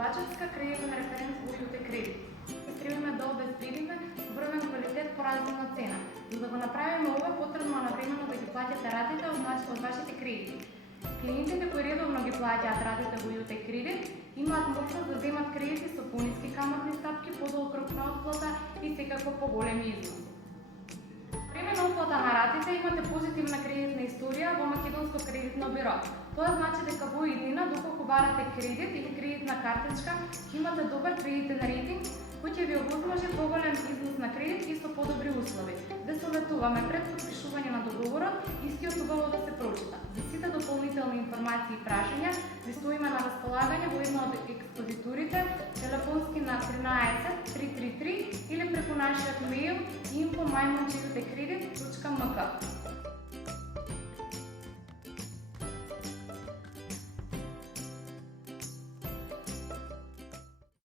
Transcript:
превладачатска кредитна референц во УТ кредит. Стремиме да обезбедиме врвен квалитет по разумна цена. За да го направиме ова, потребно навремено да ги плаќате ратите од вашите кредити. Клиентите кои редовно ги плаќаат ратите во УТ кредит имаат можност да земат кредити со пониски каматни стапки, подолг рок на отплата и секако поголеми износи. Време на отплата на ратите имате позитивна кредитна историја во Македонско кредитно биро. Тоа значи дека во иднина, доколку барате кредит или кредитна картичка, имате добар кредитен рейтинг кој ќе ви овозможи поголем износ на кредит и со подобри услови. Да советуваме пред подпишување на договорот истиот убаво да се прочита. За сите дополнителни информации и прашања ви стоиме на располагање во една од експозитурите, телефонски на 13 333 или преку нашиот мејл info@maimonchiltekredit.mk.